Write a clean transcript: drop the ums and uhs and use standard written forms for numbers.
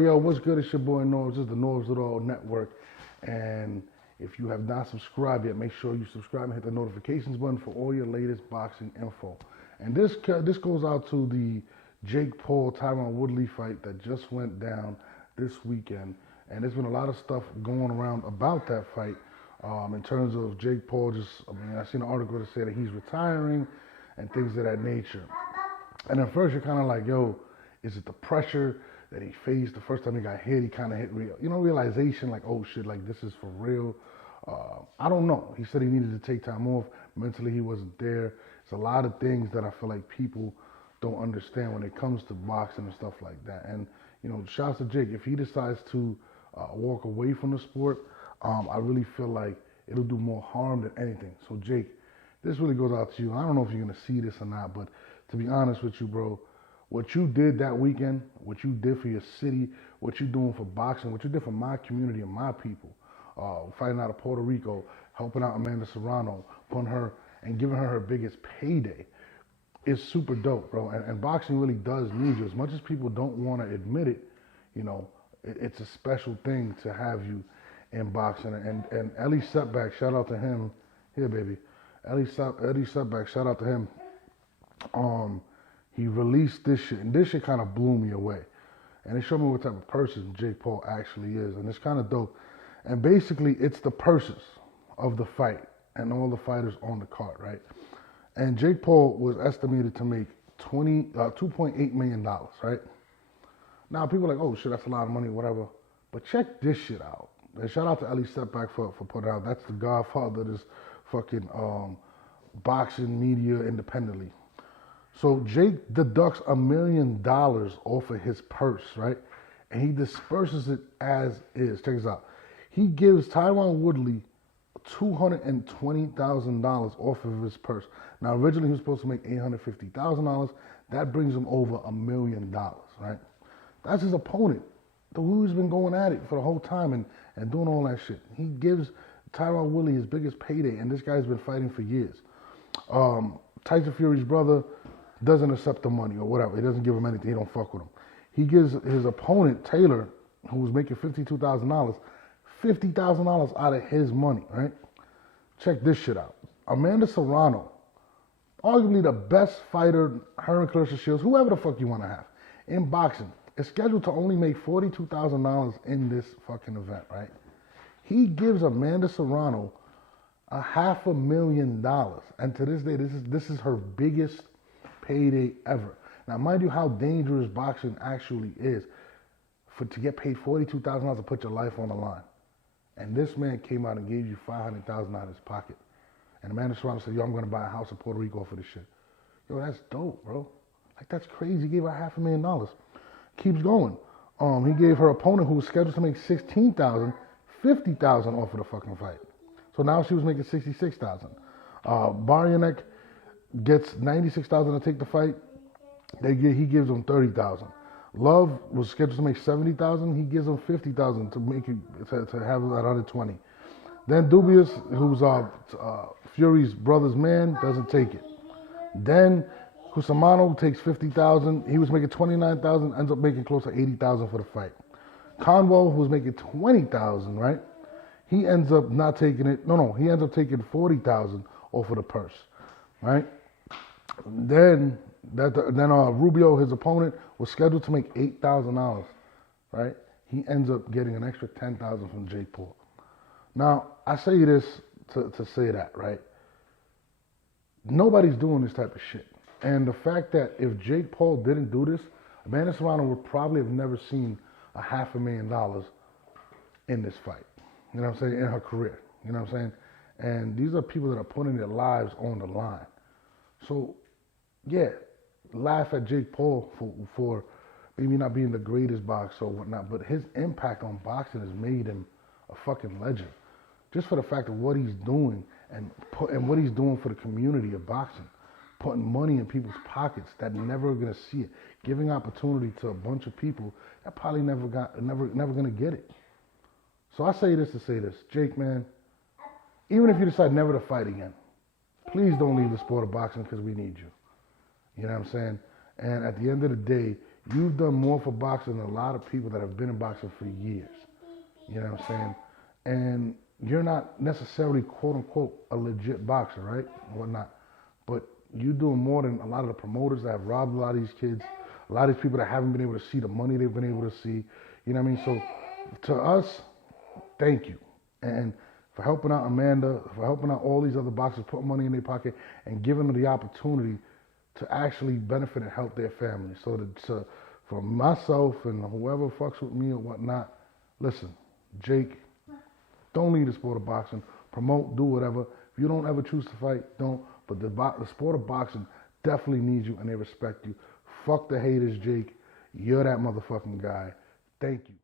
Yo, what's good? It's your boy Norv. This is the Norv's It All Network. And if you have not subscribed yet, make sure you subscribe and hit the notifications button for all your latest boxing info. And this goes out to the Jake Paul, Tyron Woodley fight that just went down this weekend. And there's been a lot of stuff going around about that fight in terms of Jake Paul I seen an article that said that he's retiring and things of that nature. And at first you're kind of like, yo, is it the pressure that he faced the first time he got hit? He kind of hit realization, like, oh shit, like this is for real. I don't know. He said he needed to take time off. Mentally, he wasn't there. It's a lot of things that I feel like people don't understand when it comes to boxing and stuff like that. And, shouts to Jake. If he decides to walk away from the sport, I really feel like it'll do more harm than anything. So, Jake, this really goes out to you. I don't know if you're going to see this or not, but to be honest with you, bro, what you did that weekend, what you did for your city, what you're doing for boxing, what you did for my community and my people, fighting out of Puerto Rico, helping out Amanda Serrano, putting her and giving her biggest payday, is super dope, bro. And boxing really does need you. As much as people don't want to admit it, it's a special thing to have you in boxing. And Elie Setback, shout out to him. Here, baby. Elie Setback, shout out to him. He released this shit, and this shit kind of blew me away. And it showed me what type of person Jake Paul actually is, and it's kind of dope. And basically, it's the purses of the fight and all the fighters on the card, right? And Jake Paul was estimated to make $2.8 million, right? Now, people are like, oh, shit, that's a lot of money, whatever. But check this shit out. And shout out to Elie Setback for putting it out. That's the godfather of this fucking boxing media independently. So Jake deducts $1 million off of his purse, right? And he disperses it as is. Check this out. He gives Tyron Woodley $220,000 off of his purse. Now, originally he was supposed to make $850,000. That brings him over $1 million, right? That's his opponent, who's been going at it for the whole time and doing all that shit. He gives Tyron Woodley his biggest payday, and this guy's been fighting for years. Tyson Fury's brother doesn't accept the money or whatever. He doesn't give him anything. He don't fuck with him. He gives his opponent, Taylor, who was making $52,000, $50,000 out of his money, right? Check this shit out. Amanda Serrano, arguably the best fighter, her and Clarissa Shields, whoever the fuck you want to have, in boxing, is scheduled to only make $42,000 in this fucking event, right? He gives Amanda Serrano $500,000, and to this day, this is her biggest payday ever. Now, mind you, how dangerous boxing actually is to get paid $42,000 to put your life on the line. And this man came out and gave you $500,000 out of his pocket. And Amanda Serrano said, yo, I'm going to buy a house in Puerto Rico for this shit. Yo, that's dope, bro. Like, that's crazy. He gave her $500,000. Keeps going. He gave her opponent, who was scheduled to make $16,000, $50,000 off of the fucking fight. So now she was making $66,000. Baryanek gets $96,000 to take the fight. He gives him $30,000. Love was scheduled to make $70,000. He gives him $50,000 to make it to have it at $120,000. Then Dubious, who's Fury's brother's man, doesn't take it. Then Cusimano takes $50,000. He was making $29,000. Ends up making close to $80,000 for the fight. Conwell, who was making $20,000, right? He ends up not taking it. No, he ends up taking $40,000 off of the purse, right? Then Rubio, his opponent, was scheduled to make $8,000, right? He ends up getting an extra $10,000 from Jake Paul. Now, I say this to say that, right? Nobody's doing this type of shit. And the fact that if Jake Paul didn't do this, Amanda Serrano would probably have never seen $500,000 in this fight. You know what I'm saying? In her career. You know what I'm saying? And these are people that are putting their lives on the line. So, yeah, laugh at Jake Paul for maybe not being the greatest boxer or whatnot, but his impact on boxing has made him a fucking legend. Just for the fact of what he's doing and what he's doing for the community of boxing. Putting money in people's pockets that never are gonna see it. Giving opportunity to a bunch of people that probably never gonna get it. So I say this to say this. Jake, man, even if you decide never to fight again, please don't leave the sport of boxing, because we need you. You know what I'm saying? And at the end of the day, you've done more for boxing than a lot of people that have been in boxing for years. You know what I'm saying? And you're not necessarily, quote unquote, a legit boxer, right? Or whatnot. But you're doing more than a lot of the promoters that have robbed a lot of these kids, a lot of these people that haven't been able to see the money they've been able to see. You know what I mean? So to us, thank you. And for helping out Amanda, for helping out all these other boxers, putting money in their pocket and giving them the opportunity to actually benefit and help their families. So for myself and whoever fucks with me or whatnot, listen, Jake, don't leave the sport of boxing. Promote, do whatever. If you don't ever choose to fight, don't. But the sport of boxing definitely needs you and they respect you. Fuck the haters, Jake. You're that motherfucking guy. Thank you.